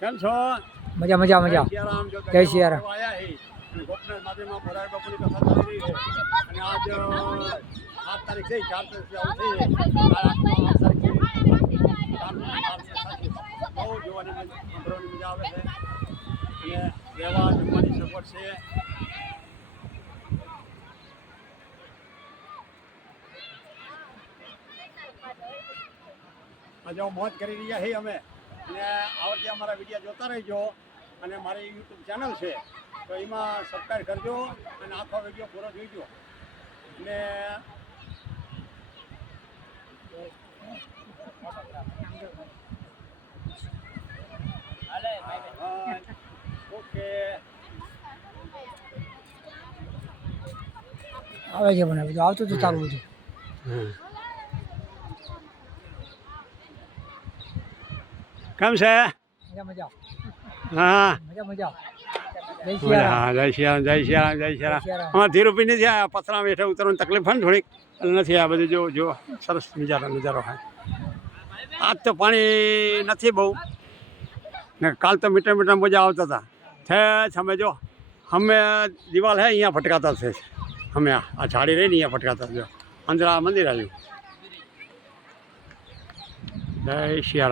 કેમ છો? મજા મજા મજા. સિયારામ જો જય સિયારામ. આયા હે અને ગોપનાથ મહાદેવમાં મોરારી બાપુની કથા ચાલી રહી છે અને આજ 7 તારીખ થઈ 4 તારીખ આવું થઈ છે. બહુ જોવાની સાંભળવાની મજા આવે છે અને રહેવા જમવાની સગવડ છે. આજે મોજ કરી રહ્યા છીએ અમે અને આવડે અમારા વિડીયો જોતા રહેજો અને મારી યુટ્યુબ ચેનલ છે તો એમાં સબસ્ક્રાઈબ કરજો અને આખો વિડીયો પૂરો જોઈજો અને ઓકે આવે છે મને બધું આવતું હતું ચાલુ બધું. કેમ છે? મજા મજા હા મજા મજા. જય હા સિયારામ. જય સિયારામ જય સિયારામ જય સિયારામ. સિયારામ. અમારે ધીરુભાઈ નથી આ પથરા બેઠે ઉતરવાની તકલીફ હોય ને થોડીક એટલે નથી આ બધું જો સરસ નજારો હોય. આજ તો પાણી નથી બહુ ને કાલ તો મીઠા મીઠા મજા આવતા હતા છે અમે જો અમે દિવાલ હે અહીંયા ફટકાતા છે અમે આ ઝાડી રહી ને અહીંયા ફટકાતા જો અંદર આ મંદિર આવ્યું. જય સિયારામ.